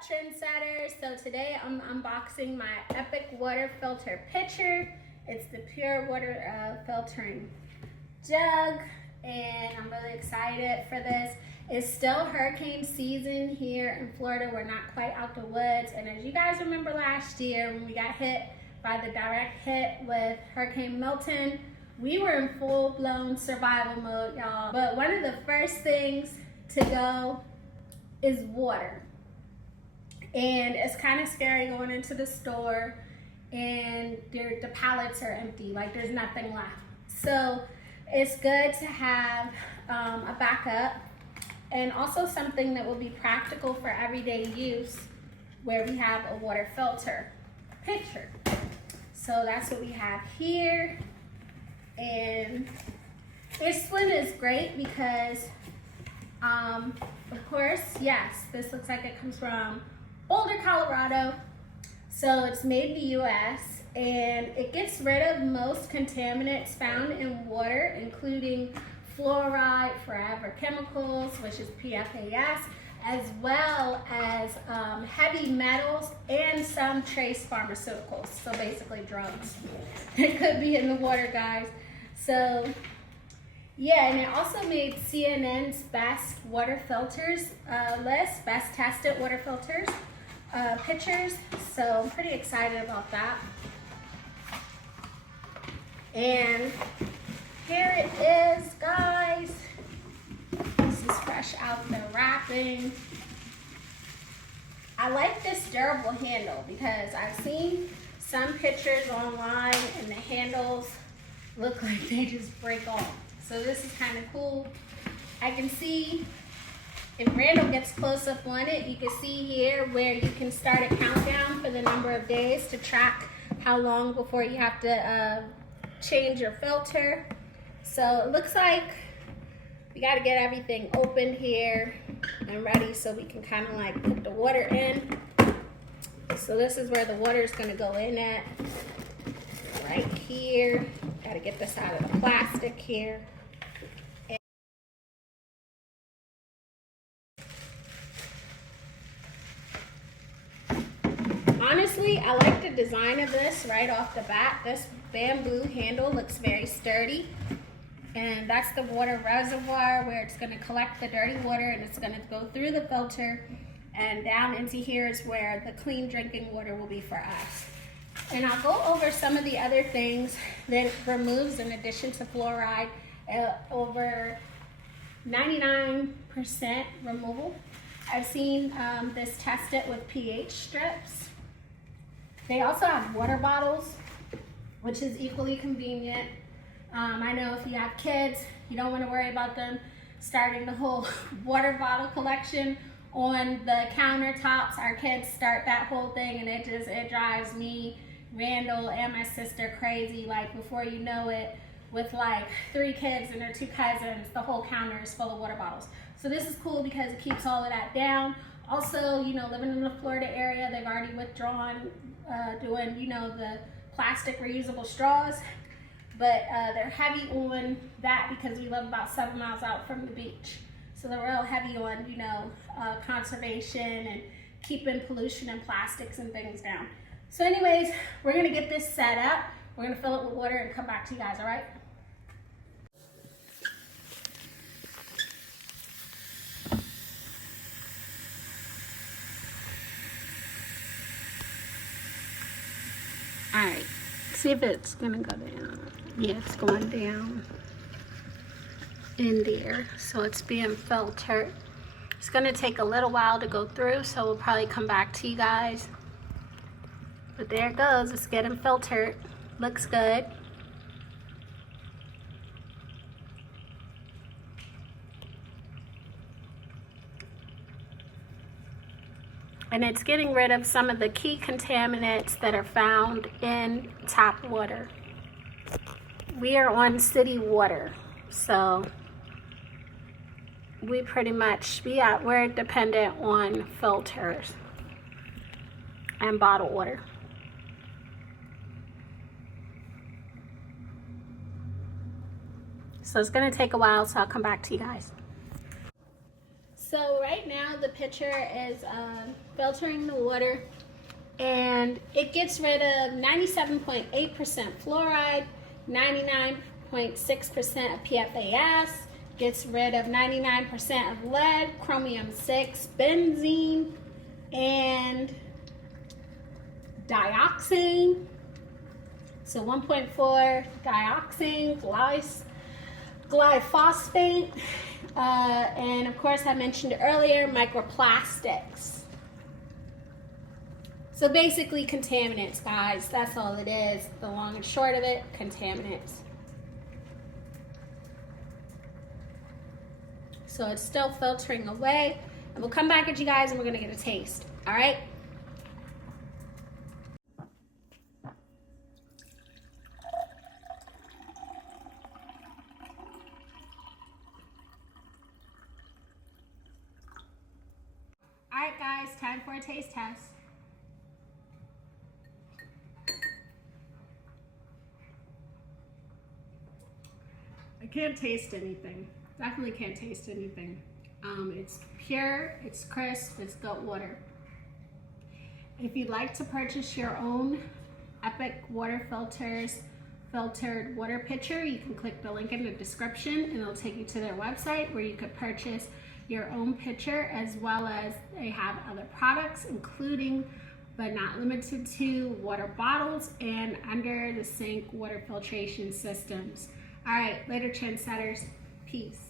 trendsetters? So today I'm unboxing my Epic water filter pitcher. It's the pure water filtering jug, and I'm really excited for this. It's still hurricane season here in Florida. We're not quite out the woods, and as you guys remember last year when we got hit by the direct hit with Hurricane Milton, we were in full-blown survival mode, y'all. But one of the first things to go is water. And it's kind of scary going into the store and the pallets are empty, like there's nothing left. So it's good to have a backup, and also something that will be practical for everyday use, where we have a water filter pitcher. So that's what we have here. And this one is great because, of course, yes, this looks like it comes from Boulder, Colorado. So it's made in the US, and it gets rid of most contaminants found in water, including fluoride, forever chemicals, which is PFAS, as well as heavy metals and some trace pharmaceuticals. So basically drugs. It could be in the water, guys. So yeah, and it also made CNN's best water filters list, best tested water filters pitchers. So I'm pretty excited about that. And here it is, guys. This is fresh out the wrapping. I like this durable handle because I've seen some pictures online and the handles look like they just break off. So this is kind of cool. I can see, if Randall gets close up on it, you can see here where you can start a countdown for the number of days to track how long before you have to change your filter. So it looks like we got to get everything open here and ready so we can kind of like put the water in. So this is where the water is going to go in at, right here. Got to get this out of the plastic here. Honestly, I like the design of this right off the bat. This bamboo handle looks very sturdy. And that's the water reservoir where it's going to collect the dirty water, and it's going to go through the filter, and down into here is where the clean drinking water will be for us. And I'll go over some of the other things that it removes in addition to fluoride. Over 99% removal. I've seen this tested with pH strips. They also have water bottles, which is equally convenient. I know if you have kids, you don't want to worry about them starting the whole water bottle collection on the countertops. Our kids start that whole thing, and it drives me, Randall, and my sister crazy. Like, before you know it, with like 3 kids and their 2 cousins, the whole counter is full of water bottles. So this is cool because it keeps all of that down. Also, you know, living in the Florida area, they've already withdrawn doing, you know, the plastic reusable straws. But they're heavy on that because we live about 7 miles out from the beach. So they're real heavy on, you know, conservation and keeping pollution and plastics and things down. So anyways, we're gonna get this set up. We're gonna fill it with water and come back to you guys, all right? All right, see if it's gonna go down. Yeah, it's going down in there. So it's being filtered. It's gonna take a little while to go through, so we'll probably come back to you guys. But there it goes, it's getting filtered. Looks good. And it's getting rid of some of the key contaminants that are found in tap water. We are on city water, so we pretty much, we're dependent on filters and bottled water. So it's gonna take a while, so I'll come back to you guys. So right now the pitcher is filtering the water, and it gets rid of 97.8% fluoride, 99.6% of PFAS, gets rid of 99% of lead, chromium-6, benzene, and dioxane. So 1.4 dioxane, glyphosate, and of course I mentioned earlier, microplastics. So basically contaminants, guys. That's all it is. The long and short of it, contaminants. So it's still filtering away. And we'll come back at you guys and we're gonna get a taste. All right? All right, guys, time for a taste test. I can't taste anything. Definitely can't taste anything. It's pure, it's crisp, it's goat water. If you'd like to purchase your own Epic water filtered water pitcher, you can click the link in the description and it'll take you to their website where you could purchase your own pitcher, as well as they have other products, including but not limited to water bottles and under the sink water filtration systems. All right, later, trendsetters. Peace.